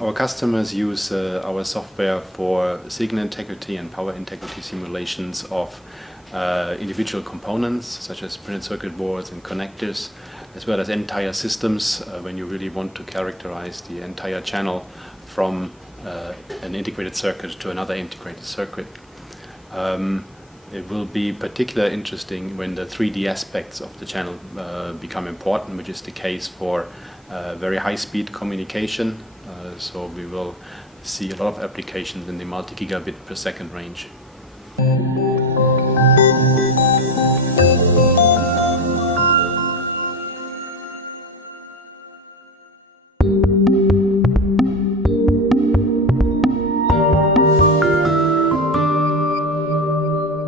Our customers use our software for signal integrity and power integrity simulations of individual components such as printed circuit boards and connectors, as well as entire systems when you really want to characterize the entire channel from an integrated circuit to another integrated circuit. It will be particularly interesting when the 3D aspects of the channel become important, which is the case for very high-speed communication. So we will see a lot of applications in the multi-gigabit per second range.